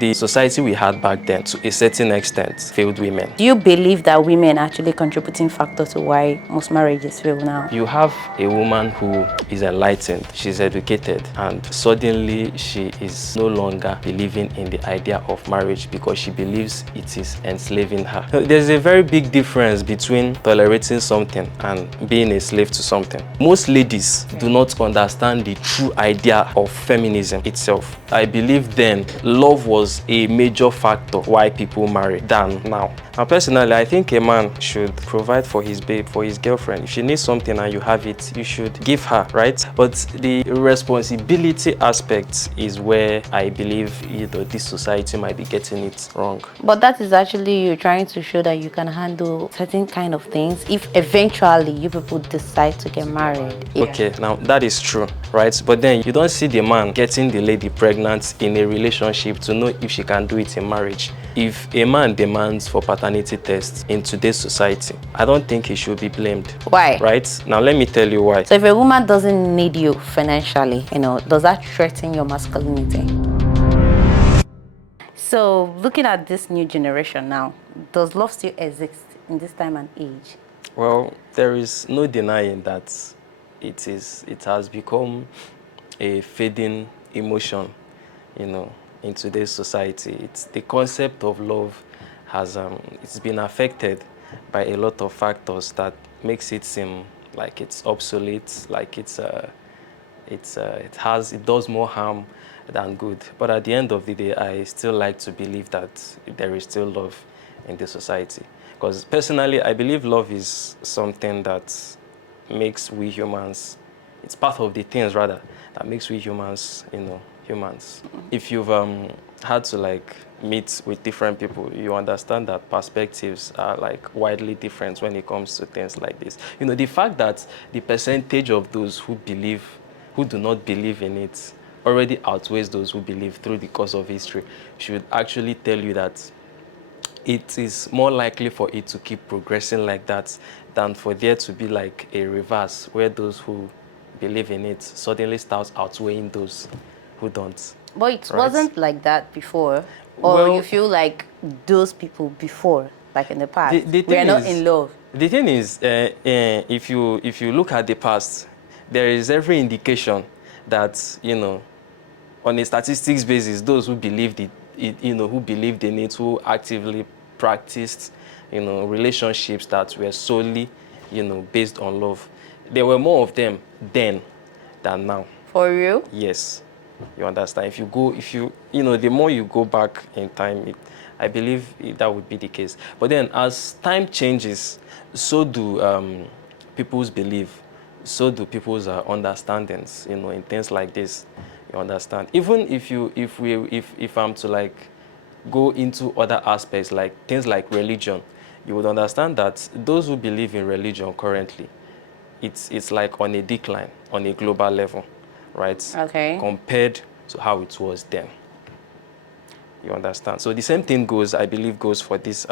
the society we had back then, to a certain extent, failed women. Do you believe that women are actually contributing factor to why most marriages fail now? You have a woman who is enlightened, she's educated, and suddenly she is no longer believing in the idea of marriage because she believes it is enslaving her. There's a very big difference between tolerating something and being a slave to something. Most ladies do not understand the true idea of feminism itself. I believe then love was a major factor why people marry than now. And personally, I think a man should provide for his babe, for his girlfriend. If she needs something and you have it, you should give her, right? But the responsibility aspect is where I believe this society might be getting it wrong. But that is actually you trying to show that you can handle certain kind of things if eventually you people decide to get married. Yeah. Okay, now that is true, right? But then you don't see the man getting the lady pregnant in a relationship to know if she can do it in marriage. If a man demands for paternity tests in today's society, I don't think he should be blamed. Why? Right? Now let me tell you why. So if a woman doesn't need you financially, does that threaten your masculinity? So looking at this new generation now, does love still exist in this time and age? Well, there is no denying that it has become a fading emotion, in today's society. It's the concept of love has it's been affected by a lot of factors that makes it seem like it's obsolete, like it does more harm than good. But at the end of the day, I still like to believe that there is still love in the society. Because personally, I believe love is something that makes we humans, it's part of the things rather, that makes we humans, humans. If you've had to meet with different people, you understand that perspectives are widely different when it comes to things like this. The fact that the percentage of those who do not believe in it already outweighs those who believe through the course of history should actually tell you that it is more likely for it to keep progressing like that than for there to be a reverse where those who believe in it suddenly start outweighing those who don't. But it right? wasn't like that before, or you feel like those people before, like in the past, we are not in love. The thing is, if you look at the past, there is every indication that on a statistics basis, those who believed who believed in it, who actively practiced, relationships that were solely, based on love, there were more of them then than now. For real? Yes, you understand. If you the more you go back in time, I believe that would be the case. But then, as time changes, so do people's belief, so do people's understandings, in things like this. You understand? Even if I'm to go into other aspects, like things like religion, you would understand that those who believe in religion currently, it's on a decline on a global level, right? Okay. Compared to how it was then. You understand? So the same thing I believe goes for this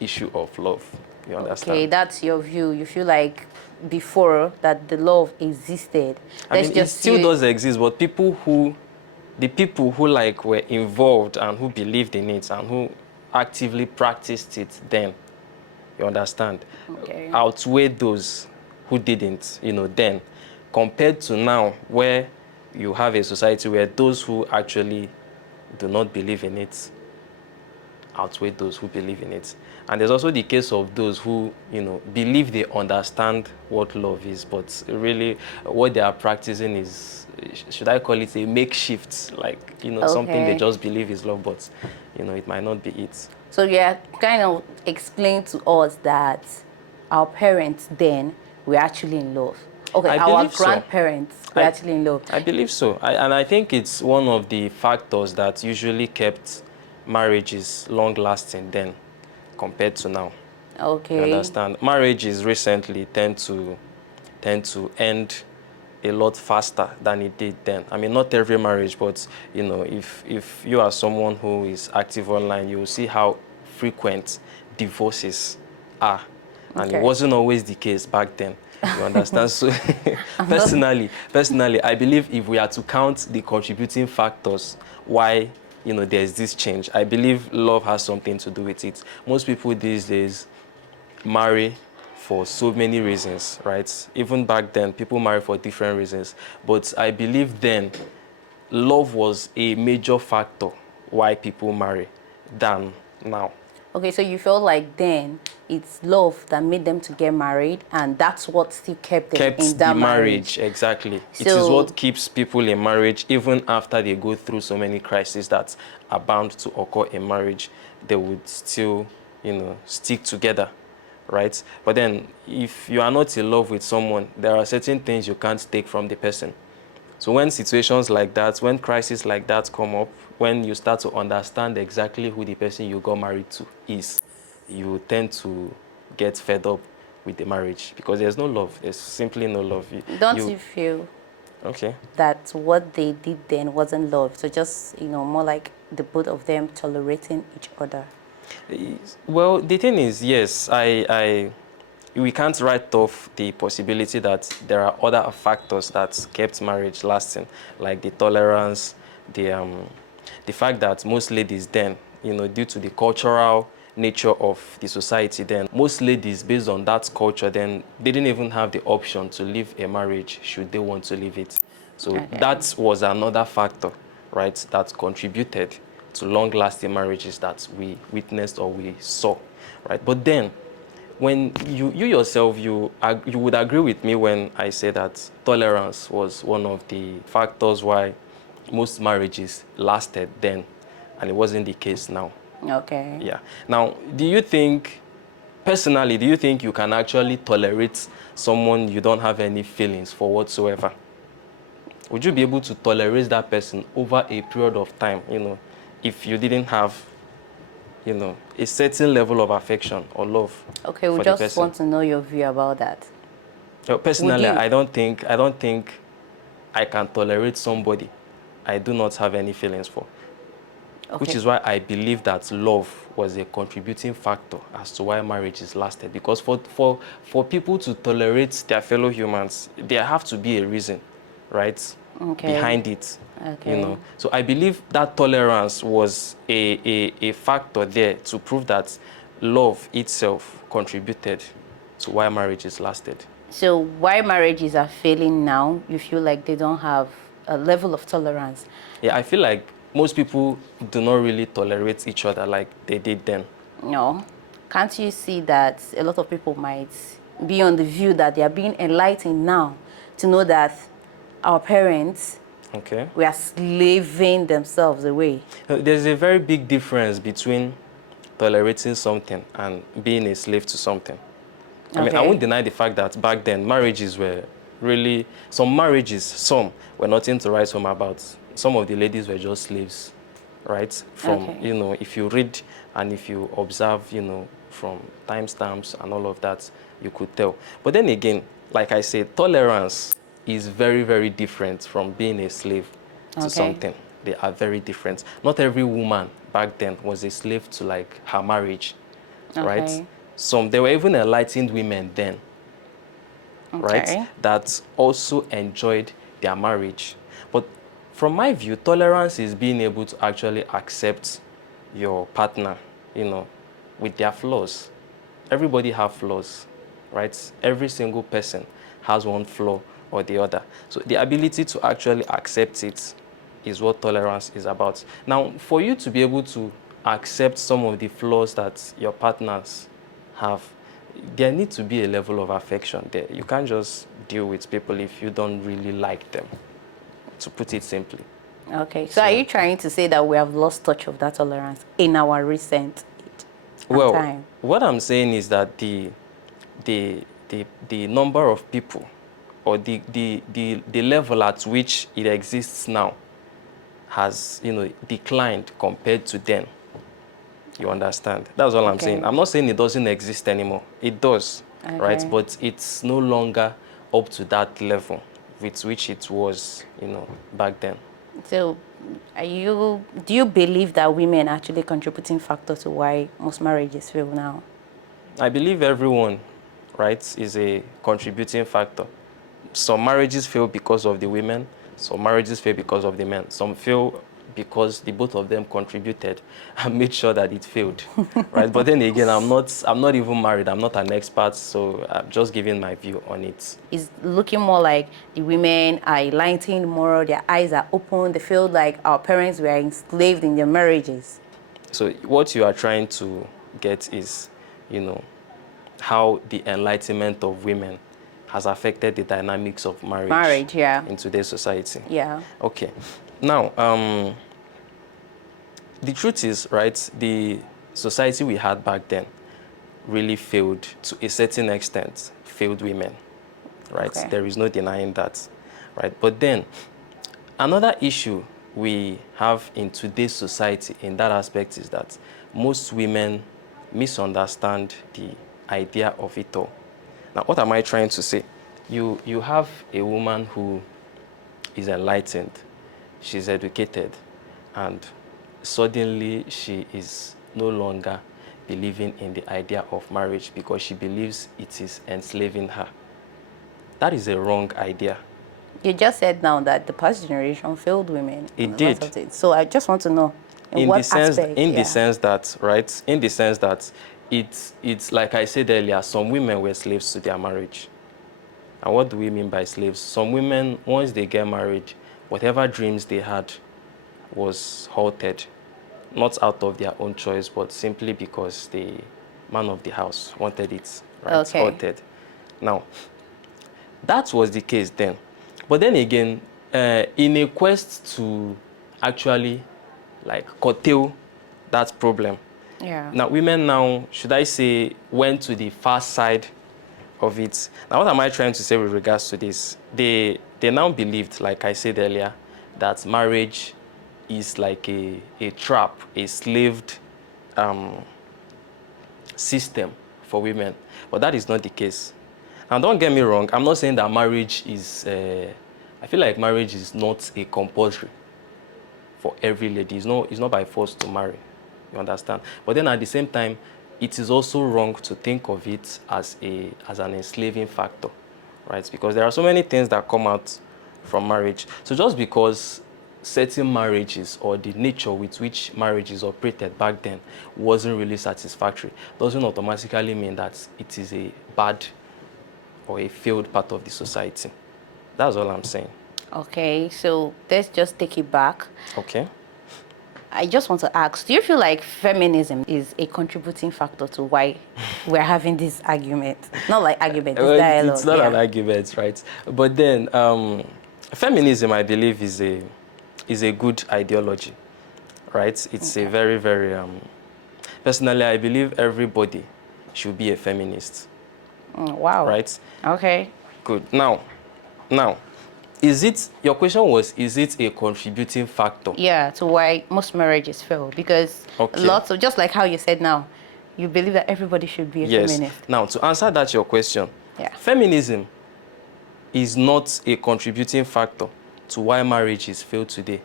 issue of love. You understand? Okay, that's your view. You feel like before that the love existed. It still does exist, but the people who were involved and who believed in it and who actively practiced it then, you understand, outweigh those who didn't, then, compared to now, where you have a society where those who actually do not believe in it outweigh those who believe in it. And there's also the case of those who, believe they understand what love is, but really what they are practicing is, should I call it a makeshift, something they just believe is love, but, it might not be it. So yeah, kind of explain to us that our parents then were actually in love. Okay, our grandparents were actually in love. I believe so. And I think it's one of the factors that usually kept marriages long-lasting then compared to now. Okay. You understand? Marriages recently tend to end a lot faster than it did then. I mean, not every marriage, but if you are someone who is active online, you will see how frequent divorces are. And it wasn't always the case back then. You understand? So personally, I believe if we are to count the contributing factors why there's this change. I believe love has something to do with it. Most people these days marry for so many reasons, right? Even back then, people marry for different reasons. But I believe then, love was a major factor why people marry than now. Okay, so you feel like then it's love that made them to get married, and that's what still kept them in The that marriage, exactly. So, it is what keeps people in marriage, even after they go through so many crises that are bound to occur in marriage. They would still, stick together, right? But then, if you are not in love with someone, there are certain things you can't take from the person. So when situations like that, when crises like that come up, when you start to understand exactly who the person you got married to is, you tend to get fed up with the marriage because there's no love. There's simply no love. don't you feel Okay. that what they did then wasn't love? So just, more like the both of them tolerating each other. Well, the thing is, yes, we can't write off the possibility that there are other factors that kept marriage lasting, like the tolerance, the fact that most ladies then, due to the cultural nature of the society then, most ladies, based on that culture then, they didn't even have the option to leave a marriage should they want to leave it. So that was another factor, right, that contributed to long-lasting marriages that we witnessed or we saw, right? But then, when you yourself, you would agree with me when I say that tolerance was one of the factors why most marriages lasted then, and it wasn't the case now. Okay. Yeah. Now, personally, do you think you can actually tolerate someone you don't have any feelings for whatsoever? Would you be able to tolerate that person over a period of time, if you didn't have, a certain level of affection or love Okay, we for the just person? want to know your view about that. Would Personally, you? I don't think I can tolerate somebody I do not have any feelings for. Which Okay. is why I believe that love was a contributing factor as to why marriages lasted. Because for people to tolerate their fellow humans, there have to be a reason, right, Okay. behind it. Okay. So I believe that tolerance was a factor there to prove that love itself contributed to why marriages lasted. So why marriages are failing now, you feel like they don't have a level of tolerance? Yeah, I feel like most people do not really tolerate each other like they did then. No. Can't you see that a lot of people might be on the view that they are being enlightened now to know that our parents were slaving themselves away? There's a very big difference between tolerating something and being a slave to something. I mean, I won't deny the fact that back then marriages were really, some were nothing to write home about. Some of the ladies were just slaves, right? From, if you read and if you observe, from timestamps and all of that, you could tell. But then again, like I said, tolerance is very, very different from being a slave to something. They are very different. Not every woman back then was a slave to like her marriage, right? There were even enlightened women then, right, that also enjoyed their marriage. But from my view, tolerance is being able to actually accept your partner, with their flaws. Everybody have flaws, right? Every single person has one flaw or the other. So the ability to actually accept it is what tolerance is about. Now, for you to be able to accept some of the flaws that your partners have, there needs to be a level of affection there. You can't just deal with people if you don't really like them, to put it simply. Okay, so are you trying to say that we have lost touch of that tolerance in our recent time? What I'm saying is that the number of people or the level at which it exists now has, declined compared to then. You understand? That's all I'm saying. I'm not saying it doesn't exist anymore. It does, right? But it's no longer up to that level with which it was, back then. So, do you believe that women are actually contributing factor to why most marriages fail now? I believe everyone, right, is a contributing factor. Some marriages fail because of the women. Some marriages fail because of the men. Some fail because the both of them contributed and made sure that it failed, right? But then again, I'm not even married. I'm not an expert, so I'm just giving my view on it. It's looking more like the women are enlightened more, their eyes are open, they feel like our parents were enslaved in their marriages. So what you are trying to get is, you know, how the enlightenment of women has affected the dynamics of marriage Yeah. in today's society. Yeah. Okay. Now, the truth is, right, the society we had back then really failed, to a certain extent, failed women, right? Okay. There is no denying that, right? But then, another issue we have in today's society in that aspect is that most women misunderstand the idea of it all. Now, what am I trying to say? You have a woman who is enlightened, she's educated, and suddenly she is no longer believing in the idea of marriage because she believes it is enslaving her. That is a wrong idea. You just said now that the past generation failed women. It did. So I just want to know in what aspect. In the sense that, right? In the sense that it's like I said earlier, some women were slaves to their marriage. And what do we mean by slaves? Some women, once they get married, whatever dreams they had was halted, not out of their own choice, but simply because the man of the house wanted it, right? Okay. Halted. Now, that was the case then. But then again, in a quest to actually like curtail that problem, yeah. now women now, should I say, went to the far side of it. Now, what am I trying to say with regards to this? They now believed, like I said earlier, that marriage is like a trap, a slaved system for women. But that is not the case. Now, don't get me wrong. I'm not saying that marriage is, I feel like marriage is not a compulsory for every lady. It's not by force to marry. You understand? But then at the same time, it is also wrong to think of it as an enslaving factor, right? Because there are so many things that come out from marriage. So just because certain marriages or the nature with which marriages operated back then wasn't really satisfactory doesn't automatically mean that it is a bad or a failed part of the society. That's all I'm saying. Okay, so let's just take it back. Okay. I just want to ask, do you feel like feminism is a contributing factor to why we're having this argument? Not like argument, this dialogue. It's not an argument, right? But then, feminism, I believe, is a good ideology, right? It's a very, very... personally, I believe everybody should be a feminist. Wow. Right? Okay. Good. Now, your question was, is it a contributing factor? Yeah, to why most marriages fail. Because lots of, just like how you said now, you believe that everybody should be a feminist. Now, to answer that your question, feminism is not a contributing factor to why marriages fail today.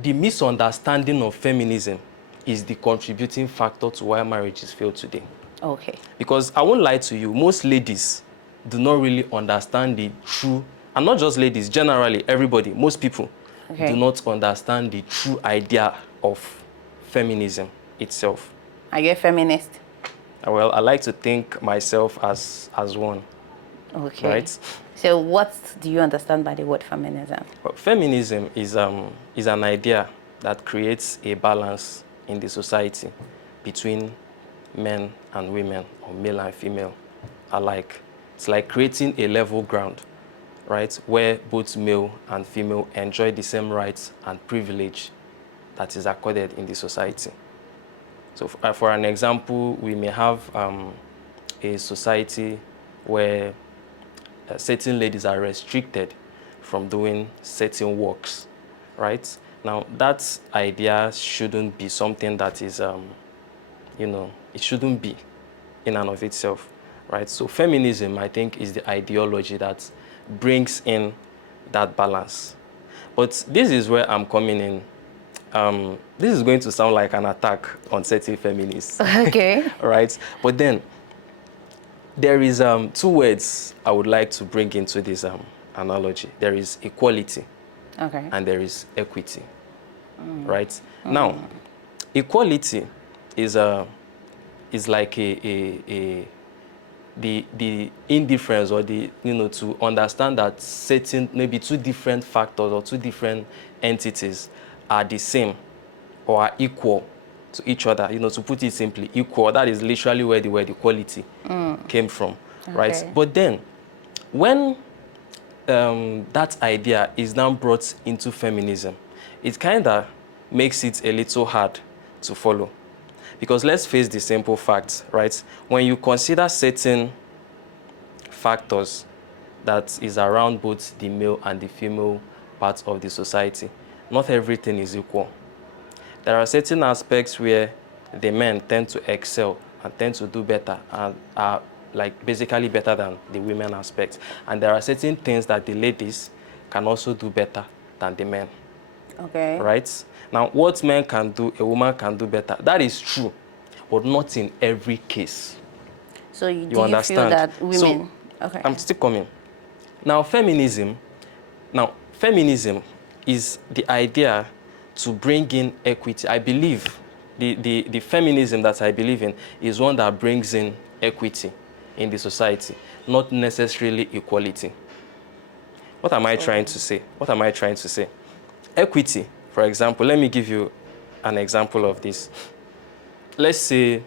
The misunderstanding of feminism is the contributing factor to why marriages fail today. Okay. Because I won't lie to you, most ladies do not really understand the true, and not just ladies, generally, everybody, most people do not understand the true idea of feminism itself. Are you a feminist? Well, I like to think myself as one. Okay. Right? So what do you understand by the word feminism? Well, feminism is an idea that creates a balance in the society between men and women, or male and female alike. It's like creating a level ground, right, where both male and female enjoy the same rights and privilege that is accorded in the society. So for an example, we may have a society where certain ladies are restricted from doing certain works, right? Now, that idea shouldn't be something that is, it shouldn't be in and of itself, right? So feminism, I think, is the ideology that brings in that balance. But this is where I'm coming in. This is going to sound like an attack on certain feminists. Okay. Right? But then, there is two words I would like to bring into this analogy. There is equality, and there is equity. right? Now, equality is like the indifference, or the, to understand that certain, maybe two different factors or two different entities are the same or are equal to each other. To put it simply, equal. That is literally where the word equality came from, right? But then, when that idea is now brought into feminism, it kind of makes it a little hard to follow. Because let's face the simple facts, right? When you consider certain factors that is around both the male and the female parts of the society, not everything is equal. There are certain aspects where the men tend to excel and tend to do better and are like basically better than the women aspects. And there are certain things that the ladies can also do better than the men. Okay. Right? Now, what men can do, a woman can do better. That is true, but not in every case. So you do you feel understand? that women... So, okay. I'm still coming. Now, feminism is the idea to bring in equity. I believe the feminism that I believe in is one that brings in equity in the society, not necessarily equality. What am I trying to say? What am I trying to say? Equity, for example, let me give you an example of this. Let's say,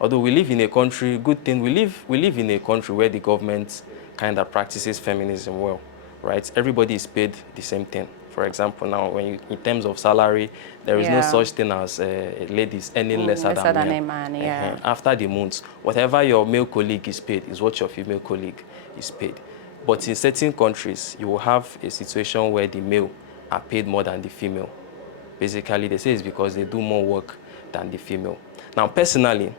although we live in a country, good thing, we live in a country where the government kind of practices feminism well, right? Everybody is paid the same thing. For example, now, in terms of salary, there is no such thing as ladies earning lesser than men. A man, yeah. After the month, whatever your male colleague is paid is what your female colleague is paid. But in certain countries, you will have a situation where the male are paid more than the female. Basically, they say it's because they do more work than the female. Now, personally,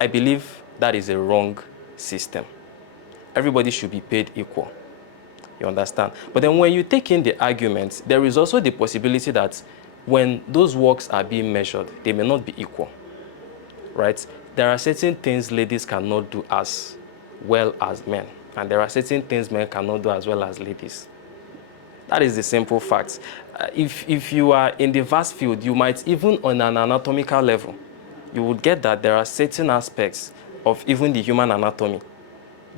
I believe that is a wrong system. Everybody should be paid equal. You understand? But then when you take in the argument, there is also the possibility that when those works are being measured, they may not be equal, right? There are certain things ladies cannot do as well as men, and there are certain things men cannot do as well as ladies. That is the simple fact. If you are in the vast field, you might, even on an anatomical level, you would get that there are certain aspects of even the human anatomy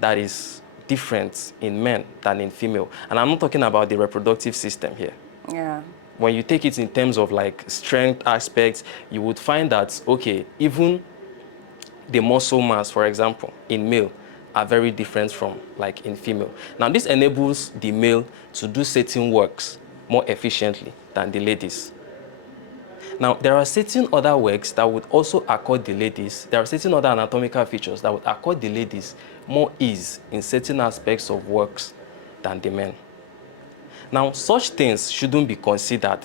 that is different in men than in female. And I'm not talking about the reproductive system here. Yeah. When you take it in terms of like strength aspects, you would find that, okay, even the muscle mass, for example, in male are very different from like in female. Now, this enables the male to do certain works more efficiently than the ladies. Now, there are certain other works that would also accord the ladies, there are certain other anatomical features that would accord the ladies more ease in certain aspects of works than the men. Now, such things shouldn't be considered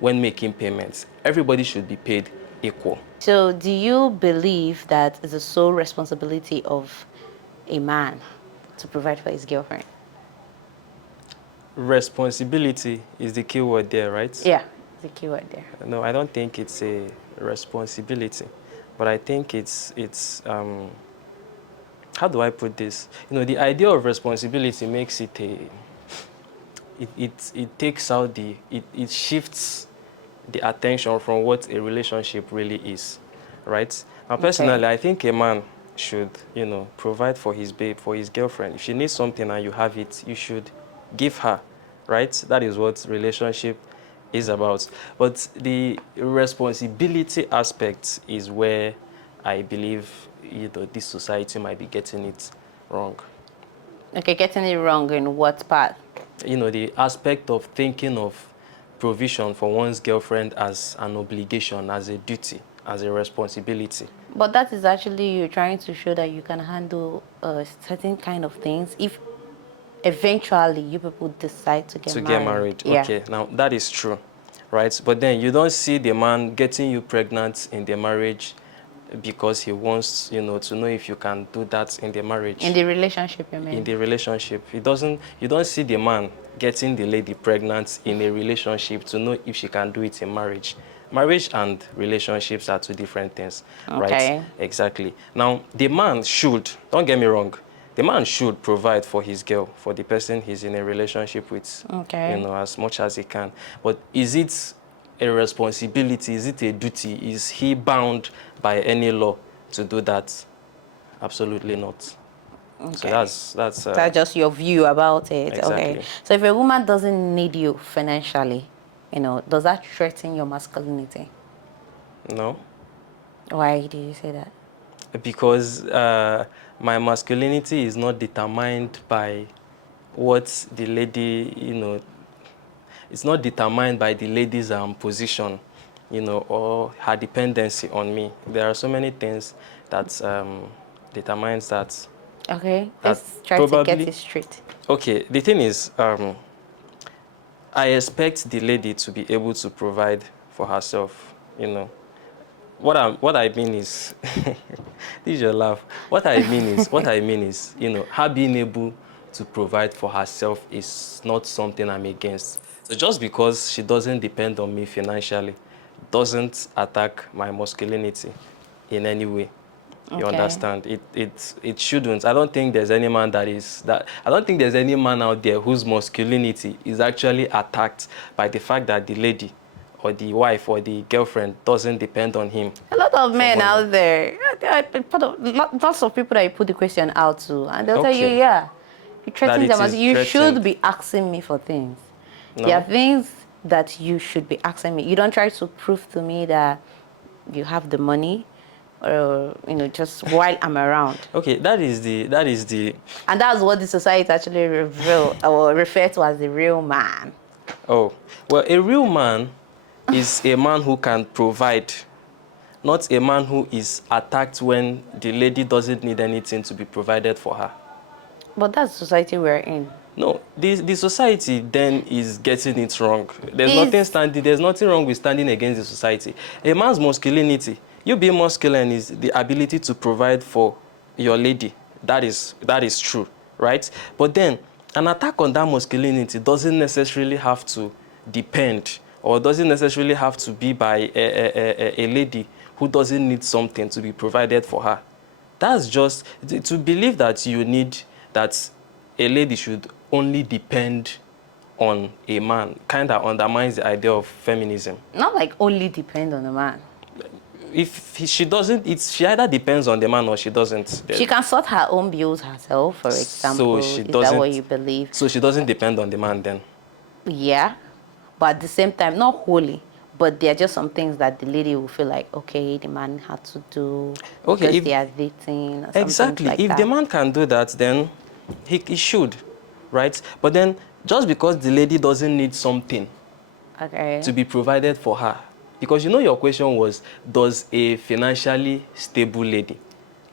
when making payments. Everybody should be paid equal. So do you believe that it's the sole responsibility of a man to provide for his girlfriend? Responsibility is the key word there, right? Yeah, the key word there. No, I don't think it's a responsibility, but I think it's how do I put this? The idea of responsibility makes it it takes out it shifts the attention from what a relationship really is, right? Now, personally, I think a man should, provide for his babe, for his girlfriend. If she needs something and you have it, you should give her, right? That is what relationship is about. But the responsibility aspect is where I believe, this society might be getting it wrong. Okay, getting it wrong in what part? The aspect of thinking of provision for one's girlfriend as an obligation, as a duty, as a responsibility. But that is actually you trying to show that you can handle certain kind of things if eventually you people decide to get married. Yeah. Okay, now that is true, right? But then you don't see the man getting you pregnant in the marriage because he wants, to know if you can do that in the marriage. In the relationship, you mean? In the relationship. You don't see the man getting the lady pregnant in a relationship to know if she can do it in marriage. Marriage and relationships are two different things, right? Exactly. Now, the man should, don't get me wrong, the man should provide for his girl, for the person he's in a relationship with, as much as he can. But is it a responsibility? Is it a duty? Is he bound by any law to do that? Absolutely not. Okay. So that's just your view about it. Exactly. Okay. So if a woman doesn't need you financially, does that threaten your masculinity? No. Why do you say that? Because my masculinity is not determined by what the lady, it's not determined by the lady's position, or her dependency on me. There are so many things that determines that. Okay, That let's try to get probably, it straight. okay, the thing is, I expect the lady to be able to provide for herself, What I mean is, this is your laugh. What I mean is, her being able to provide for herself is not something I'm against. So just because she doesn't depend on me financially, doesn't attack my masculinity in any way. You understand? It shouldn't. I don't think there's any man I don't think there's any man out there whose masculinity is actually attacked by the fact that the lady or the wife or the girlfriend doesn't depend on him. A lot of men out there, lots of people that you put the question out to, and they'll tell you, yeah, you threaten them. You should be asking me for things. No. There are things that you should be asking me. You don't try to prove to me that you have the money, or just while I'm around. Okay, that is the and that's what the society actually refer to as the real man. Oh, well, a real man is a man who can provide, not a man who is attacked when the lady doesn't need anything to be provided for her. But that's the society we're in. No, the society then is getting it wrong. There's nothing wrong with standing against the society. A man's masculinity, you being masculine, is the ability to provide for your lady. That is true, right? But then an attack on that masculinity doesn't necessarily have to depend, or doesn't necessarily have to be by a lady who doesn't need something to be provided for her. That's just to believe that that a lady should only depend on a man kind of undermines the idea of feminism. Not like only depend on a man. If she doesn't, she either depends on the man or she doesn't. She can sort her own bills herself, for example. So is that what you believe? So she doesn't depend on the man then? Yeah, but at the same time, not wholly. But there are just some things that the lady will feel like, okay, the man had to do because they are dating. Or exactly. Like if the man can do that, then he should, right? But then just because the lady doesn't need something to be provided for her, because your question was, does a financially stable lady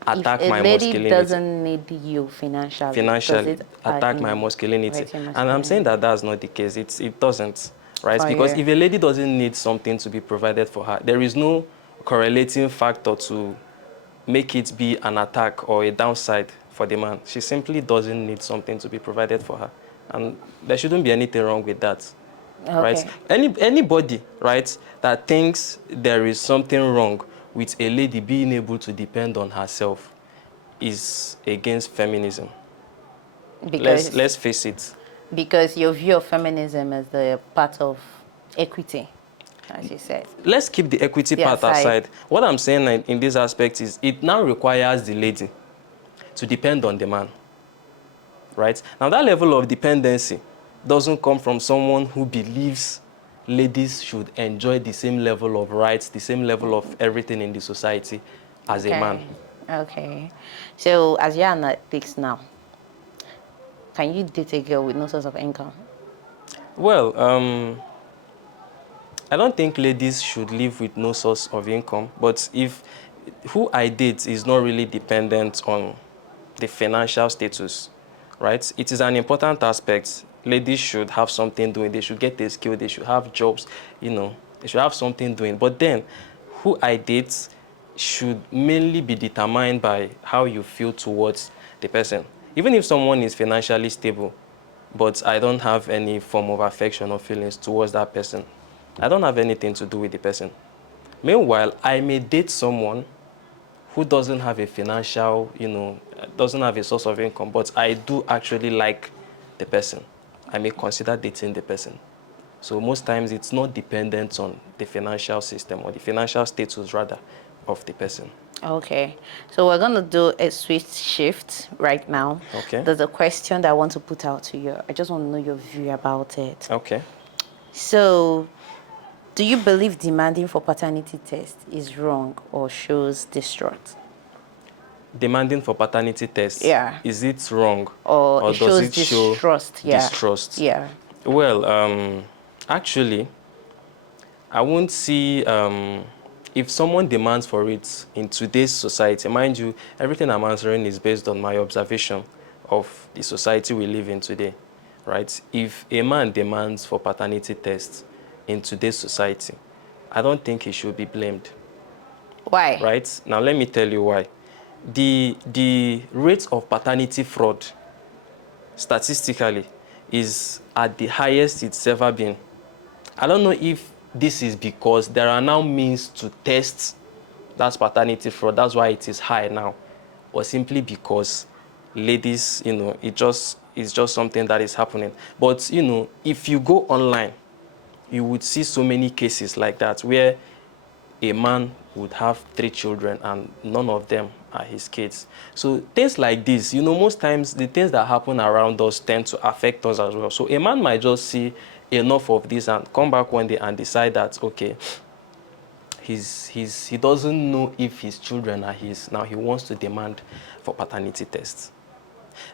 attack my masculinity? If a lady doesn't need you financially, does it attack my masculinity? And I'm saying that that's not the case. It doesn't, right? Because if a lady doesn't need something to be provided for her, there is no correlating factor to make it be an attack or a downside for the man. She simply doesn't need something to be provided for her. And there shouldn't be anything wrong with that. Right? Anybody, right, that thinks there is something wrong with a lady being able to depend on herself is against feminism. Because let's face it. Because your view of feminism is the part of equity, as you said. Let's keep the equity part aside. What I'm saying in this aspect is it now requires the lady to depend on the man. Right? Now, that level of dependency doesn't come from someone who believes ladies should enjoy the same level of rights, the same level of everything in the society as a man. Okay. So, as you're an addict now, can you date a girl with no source of income? Well, I don't think ladies should live with no source of income, but if who I date is not really dependent on the financial status, right? It is an important aspect. Ladies should have something doing. They should get a skill. They should have jobs, They should have something doing. But then, who I date should mainly be determined by how you feel towards the person. Even if someone is financially stable, but I don't have any form of affection or feelings towards that person, I don't have anything to do with the person. Meanwhile, I may date someone who doesn't have a financial, doesn't have a source of income, but I do actually like the person. I may consider dating the person. So most times it's not dependent on the financial system or the financial status rather of the person. Okay, so we're going to do a switch shift right now. Okay. There's a question that I want to put out to you. I just want to know your view about it. Okay. So, do you believe demanding for paternity test is wrong or shows distrust? Demanding for paternity tests, Yeah. is it wrong Or or it does shows it show distrust? Yeah. distrust? Yeah. Well, actually, I won't see if someone demands for it in today's society. Mind you, everything I'm answering is based on my observation of the society we live in today, right? If a man demands for paternity tests in today's society, I don't think he should be blamed. Why? Right? Now, let me tell you why. The rate of paternity fraud, statistically, is at the highest it's ever been. I don't know if this is because there are now means to test that paternity fraud, that's why it is high now, or simply because ladies, it's just something that is happening. But, if you go online, you would see so many cases like that where a man would have 3 children and none of them are his kids. So things like this, most times the things that happen around us tend to affect us as well. So a man might just see enough of this and come back one day and decide that, okay, he doesn't know if his children are his. Now he wants to demand for paternity tests.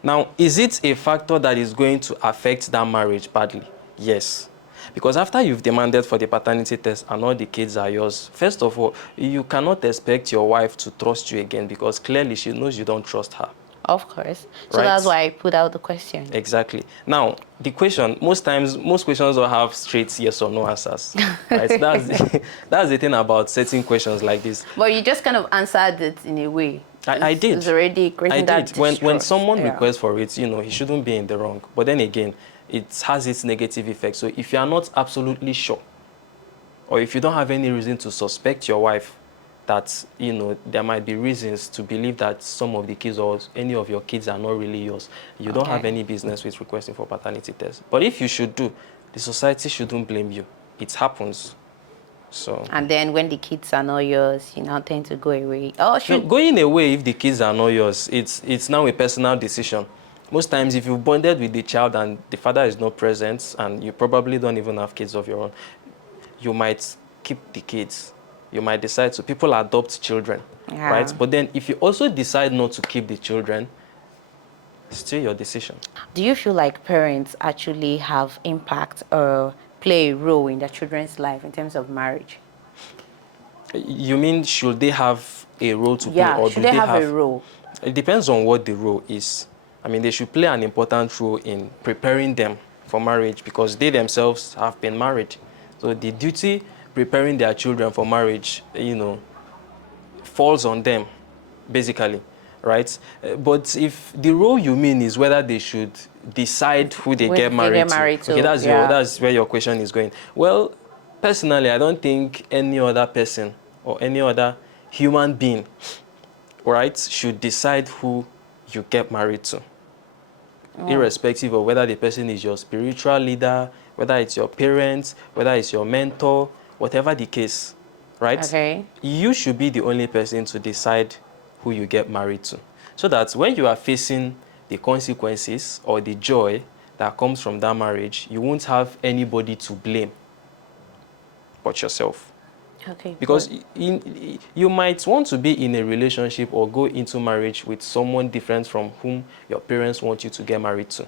Now, is it a factor that is going to affect that marriage badly? Yes. Because after you've demanded for the paternity test and all the kids are yours, first of all, you cannot expect your wife to trust you again because clearly she knows you don't trust her. Of course. So right? that's why I put out the question. Exactly. Now, the question, most questions don't have straight yes or no answers. Right? That's the thing about certain questions like this. But you just kind of answered it in a way. I did. It's already creating that distrust. When someone requests for it, he shouldn't be in the wrong. But then again, it has its negative effects. So if you are not absolutely sure, or if you don't have any reason to suspect your wife that, there might be reasons to believe that some of the kids or any of your kids are not really yours, you don't have any business with requesting for paternity test. But if you should do, the society shouldn't blame you. It happens. So. And then when the kids are not yours, you now tend to go away. No, going away if the kids are not yours, it's now a personal decision. Most times, if you've bonded with the child and the father is not present, and you probably don't even have kids of your own, you might keep the kids. You might decide to. People adopt children, right? But then if you also decide not to keep the children, it's still your decision. Do you feel like parents actually have impact or play a role in their children's life in terms of marriage? You mean should they have a role to play, or should they have a role? It depends on what the role is. I mean, they should play an important role in preparing them for marriage because they themselves have been married. So the duty preparing their children for marriage, falls on them, basically, right? But if the role you mean is whether they should decide who they get married to, okay, that's where your question is going. Well, personally, I don't think any other person or any other human being, right, should decide who you get married to. Irrespective of whether the person is your spiritual leader, whether it's your parents, whether it's your mentor, whatever the case, right? Okay. You should be the only person to decide who you get married to. So that when you are facing the consequences or the joy that comes from that marriage, you won't have anybody to blame but yourself. Okay. Because you might want to be in a relationship or go into marriage with someone different from whom your parents want you to get married to.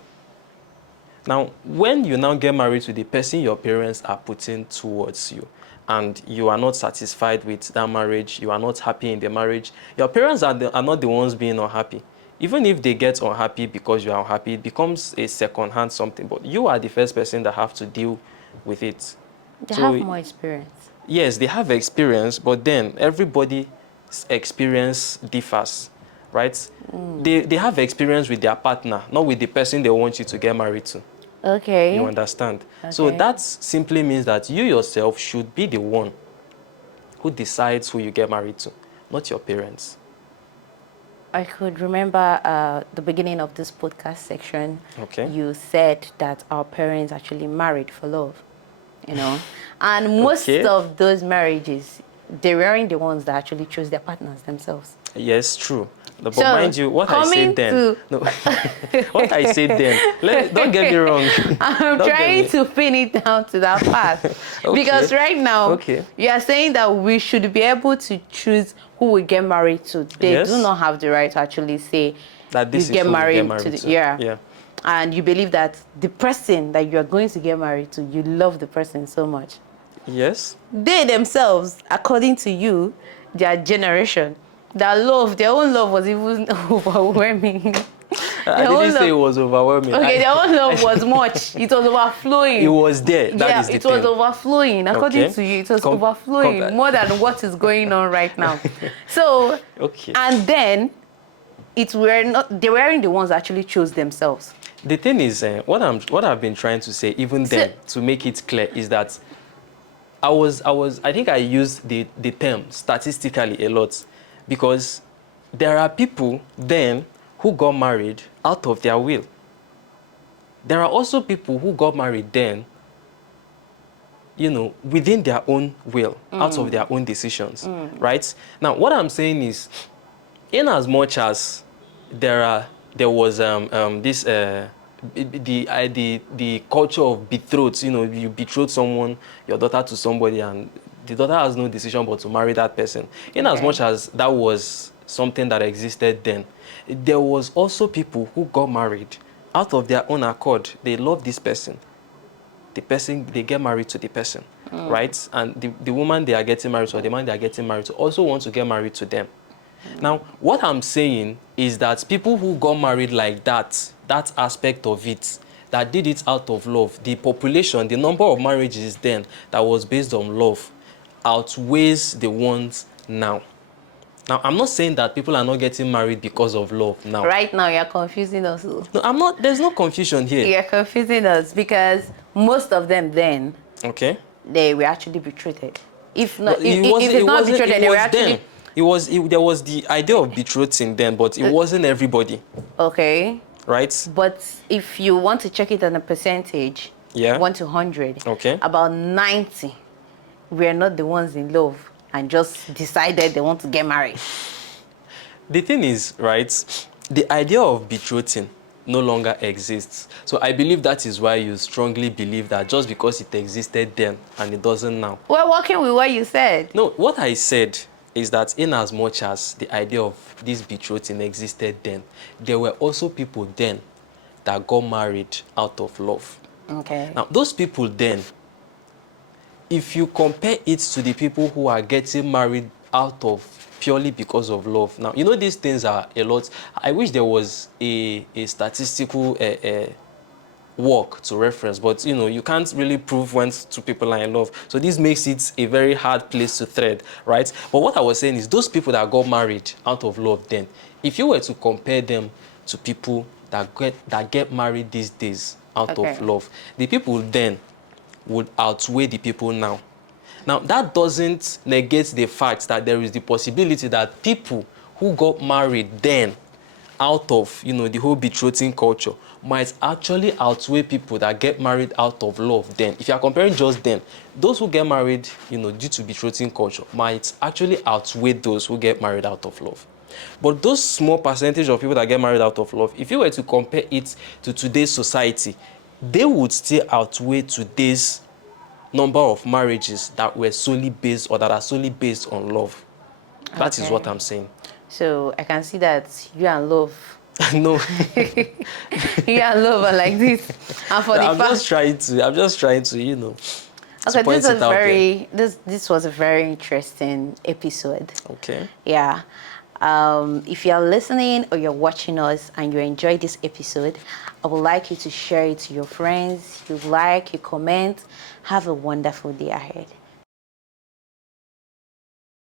Now, when you now get married to the person your parents are putting towards you, and you are not satisfied with that marriage, you are not happy in the marriage, your parents are not the ones being unhappy. Even if they get unhappy because you are unhappy, it becomes a second-hand something. But you are the first person that have to deal with it. They have more experience. Yes, they have experience, but then everybody's experience differs, right? They have experience with their partner, not with the person they want you to get married to. Okay. You understand? Okay. So that simply means that you yourself should be the one who decides who you get married to, not your parents. I could remember the beginning of this podcast section. Okay. You said that our parents actually married for love. you know. And most of those marriages, they weren't the ones that actually chose their partners themselves. Yes, true. But So, mind you, what I said then, no, what I said then, don't get me wrong. I'm trying to pin it down to that part. Because right now, you are saying that we should be able to choose who we get married to. They do not have the right to actually say that this you get married to. Yeah. And you believe that the person that you are going to get married to, you love the person so much. Yes. They themselves, according to you, their generation, their own love was even overwhelming. I didn't say it was overwhelming. Okay, their own love was much. It was overflowing. It was there. That is the thing. It was overflowing. According to you, it was overflowing more than what is going on right now. So, and then they weren't the ones that actually chose themselves. The thing is, what I've been trying to say, even then, to make it clear, is that I think I used the term statistically a lot, because there are people then who got married out of their will. There are also people who got married then, within their own will, out of their own decisions, right? Now, what I'm saying is, in as much as there was this the culture of betrothed, you betroth someone, your daughter to somebody, and the daughter has no decision but to marry that person. In as much as that was something that existed then, there was also people who got married out of their own accord. They love this person. They get married to the person, right? And the woman they are getting married to, or the man they are getting married to, also want to get married to them. Now, what I'm saying is that people who got married like that aspect of it, that did it out of love, the population, the number of marriages then that was based on love outweighs the ones now. Now, I'm not saying that people are not getting married because of love now. Right now, you're confusing us. No, I'm not. There's no confusion here. You're confusing us because most of them then, they were actually betrothed. If not, if it's not betrothed, they were actually... There was the idea of betrothing then, but it wasn't everybody. Okay. Right? But if you want to check it on a percentage, 1 to 100, about 90 were not the ones in love and just decided they want to get married. The thing is, right, the idea of betrothing no longer exists. So I believe that is why you strongly believe that just because it existed then and it doesn't now. We're working with what you said. No, what I said is that in as much as the idea of this betrothing existed then, there were also people then that got married out of love. Okay. Now, those people then, if you compare it to the people who are getting married out of purely because of love, now, these things are a lot. I wish there was a statistical work to reference, but you can't really prove when two people are in love. So this makes it a very hard place to thread, right? But what I was saying is those people that got married out of love then, if you were to compare them to people that get married these days out of love, the people then would outweigh the people now. Now, that doesn't negate the fact that there is the possibility that people who got married then out of, the whole betrothing culture might actually outweigh people that get married out of love then. If you are comparing just then, those who get married, due to betrothing culture might actually outweigh those who get married out of love. But those small percentage of people that get married out of love, if you were to compare it to today's society, they would still outweigh today's number of marriages that were solely based or that are solely based on love. That is what I'm saying. So I can see that you and love. No. You and love are like this. And for I'm just trying to, Okay, this was a very interesting episode. Okay. Yeah. If you're listening or you're watching us and you enjoyed this episode, I would like you to share it to your friends. You comment. Have a wonderful day ahead.